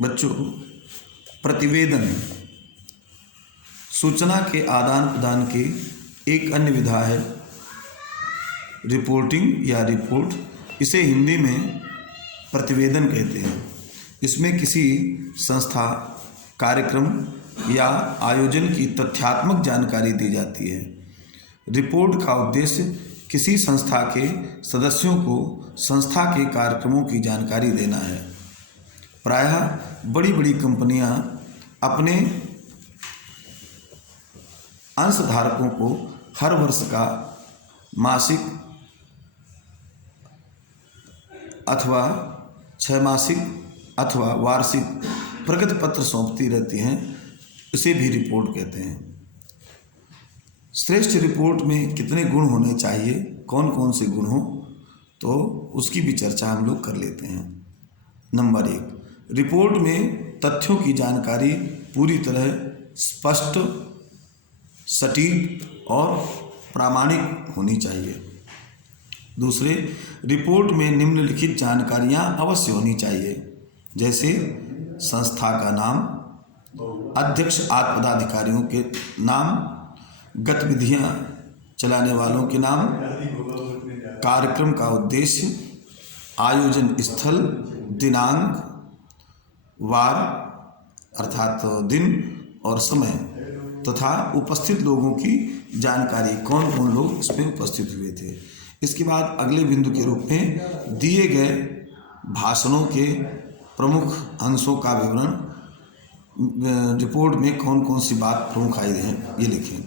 बच्चों, प्रतिवेदन सूचना के आदान प्रदान की एक अन्य विधा है। रिपोर्टिंग या रिपोर्ट, इसे हिंदी में प्रतिवेदन कहते हैं। इसमें किसी संस्था, कार्यक्रम या आयोजन की तथ्यात्मक जानकारी दी जाती है। रिपोर्ट का उद्देश्य किसी संस्था के सदस्यों को संस्था के कार्यक्रमों की जानकारी देना है। प्रायः बड़ी बड़ी कंपनियां अपने अंशधारकों को हर वर्ष का मासिक अथवा छमासिक अथवा वार्षिक प्रगति पत्र सौंपती रहती हैं। इसे भी रिपोर्ट कहते हैं। श्रेष्ठ रिपोर्ट में कितने गुण होने चाहिए, कौन कौन से गुण हो, तो उसकी भी चर्चा हम लोग कर लेते हैं। नंबर 1, रिपोर्ट में तथ्यों की जानकारी पूरी तरह स्पष्ट, सटीक और प्रामाणिक होनी चाहिए। दूसरे, रिपोर्ट में निम्नलिखित जानकारियां अवश्य होनी चाहिए, जैसे संस्था का नाम, अध्यक्ष आदि पदाधिकारियों के नाम, गतिविधियां चलाने वालों के नाम, कार्यक्रम का उद्देश्य, आयोजन स्थल, दिनांक, वार अर्थात दिन और समय तथा उपस्थित लोगों की जानकारी, कौन कौन लोग इसमें उपस्थित हुए थे। इसके बाद अगले बिंदु के रूप में दिए गए भाषणों के प्रमुख अंशों का विवरण, रिपोर्ट में कौन कौन सी बात प्रमुख आई है ये लिखें।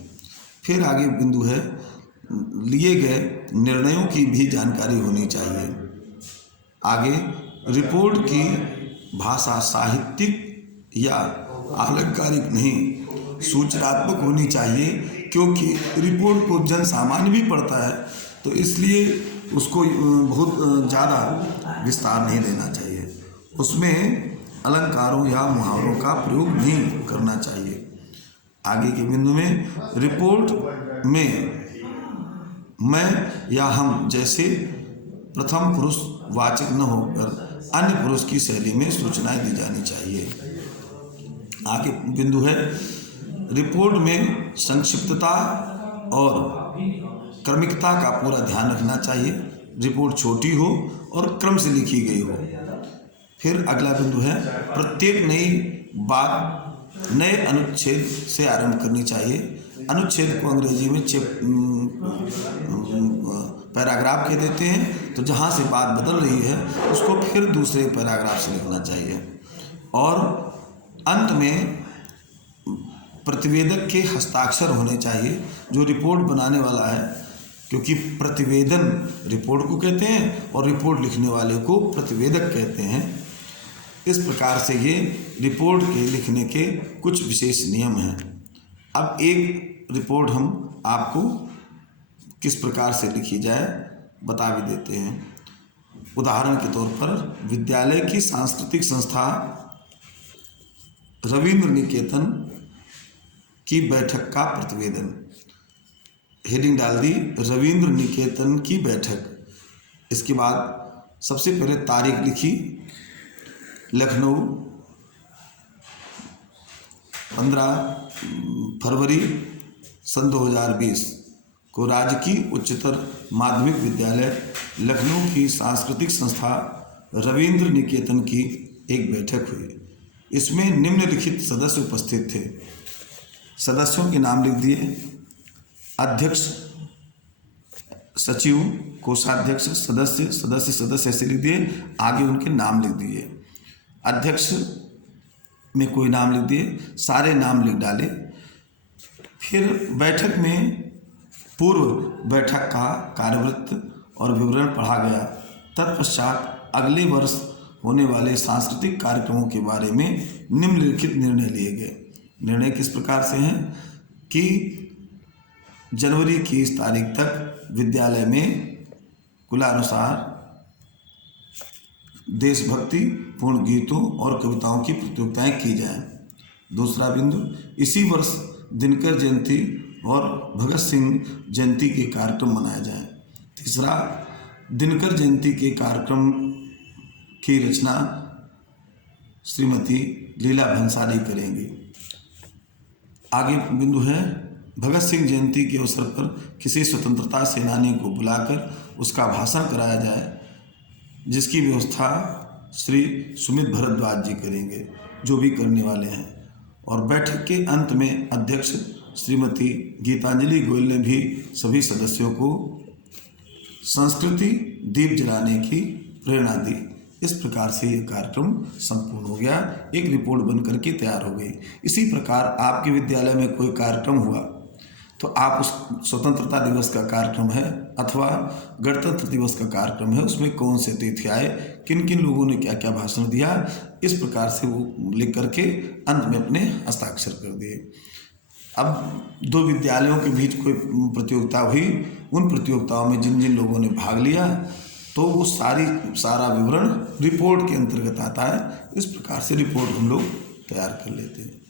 फिर आगे बिंदु है, लिए गए निर्णयों की भी जानकारी होनी चाहिए। आगे, रिपोर्ट की भाषा साहित्यिक या आलंकारिक नहीं, सूचनात्मक होनी चाहिए, क्योंकि रिपोर्ट को जन सामान्य भी पढ़ता है, तो इसलिए उसको बहुत ज़्यादा विस्तार नहीं देना चाहिए। उसमें अलंकारों या मुहावरों का प्रयोग नहीं करना चाहिए। आगे के बिंदु में, रिपोर्ट में मैं या हम जैसे प्रथम पुरुष वाचक न होकर अन्य पुरुष की शैली में सूचनाएं दी जानी चाहिए। आगे बिंदु है, रिपोर्ट में संक्षिप्तता और क्रमिकता का पूरा ध्यान रखना चाहिए। रिपोर्ट छोटी हो और क्रम से लिखी गई हो। फिर अगला बिंदु है, प्रत्येक नई बात नए अनुच्छेद से आरंभ करनी चाहिए। अनुच्छेद को अंग्रेजी में पैराग्राफ कह देते हैं। तो जहाँ से बात बदल रही है उसको फिर दूसरे पैराग्राफ से लिखना चाहिए। और अंत में प्रतिवेदक के हस्ताक्षर होने चाहिए, जो रिपोर्ट बनाने वाला है, क्योंकि प्रतिवेदन रिपोर्ट को कहते हैं और रिपोर्ट लिखने वाले को प्रतिवेदक कहते हैं। इस प्रकार से ये रिपोर्ट के लिखने के कुछ विशेष नियम हैं। अब एक रिपोर्ट हम आपको किस प्रकार से लिखी जाए बता भी देते हैं। उदाहरण के तौर पर, विद्यालय की सांस्कृतिक संस्था रविंद्र निकेतन की बैठक का प्रतिवेदन। हेडिंग डाल दी, रविंद्र निकेतन की बैठक। इसके बाद सबसे पहले तारीख लिखी, लखनऊ 15 फरवरी सन 2020 को राजकीय उच्चतर माध्यमिक विद्यालय लखनऊ की सांस्कृतिक संस्था रविंद्र निकेतन की एक बैठक हुई। इसमें निम्नलिखित सदस्य उपस्थित थे। सदस्यों के नाम लिख दिए, अध्यक्ष, सचिव, कोषाध्यक्ष, सदस्य ऐसे लिख दिए। आगे उनके नाम लिख दिए। अध्यक्ष में कोई नाम लिख दिए, सारे नाम लिख डाले। फिर बैठक में पूर्व बैठक का कार्यवृत्त और विवरण पढ़ा गया। तत्पश्चात अगले वर्ष होने वाले सांस्कृतिक कार्यक्रमों के बारे में निम्नलिखित निर्णय लिए गए। निर्णय किस प्रकार से हैं कि जनवरी की इस तारीख तक विद्यालय में कुलानुसार देशभक्ति पूर्ण गीतों और कविताओं की प्रतियोगिताएं की जाएं। दूसरा बिंदु, इसी वर्ष दिनकर जयंती और भगत सिंह जयंती के कार्यक्रम मनाए जाएं। तीसरा, दिनकर जयंती के कार्यक्रम की रचना श्रीमती लीला भंसाली करेंगी। आगे बिंदु है, भगत सिंह जयंती के अवसर पर किसी स्वतंत्रता सेनानी को बुलाकर उसका भाषण कराया जाए, जिसकी व्यवस्था श्री सुमित भारद्वाज जी करेंगे, जो भी करने वाले हैं। और बैठक के अंत में अध्यक्ष श्रीमती गीतांजलि गोयल ने भी सभी सदस्यों को संस्कृति दीप जलाने की प्रेरणा दी। इस प्रकार से यह कार्यक्रम संपूर्ण हो गया, एक रिपोर्ट बन करके तैयार हो गई। इसी प्रकार आपके विद्यालय में कोई कार्यक्रम हुआ तो आप उस स्वतंत्रता दिवस का कार्यक्रम है अथवा गणतंत्र दिवस का कार्यक्रम है, उसमें कौन से अतिथि आए, किन किन लोगों ने क्या क्या भाषण दिया, इस प्रकार से वो लिख करके अंत में अपने हस्ताक्षर कर दिए। अब दो विद्यालयों के बीच कोई प्रतियोगिता हुई, उन प्रतियोगिताओं में जिन जिन लोगों ने भाग लिया तो वो सारा विवरण रिपोर्ट के अंतर्गत आता है। इस प्रकार से रिपोर्ट हम लोग तैयार कर लेते हैं।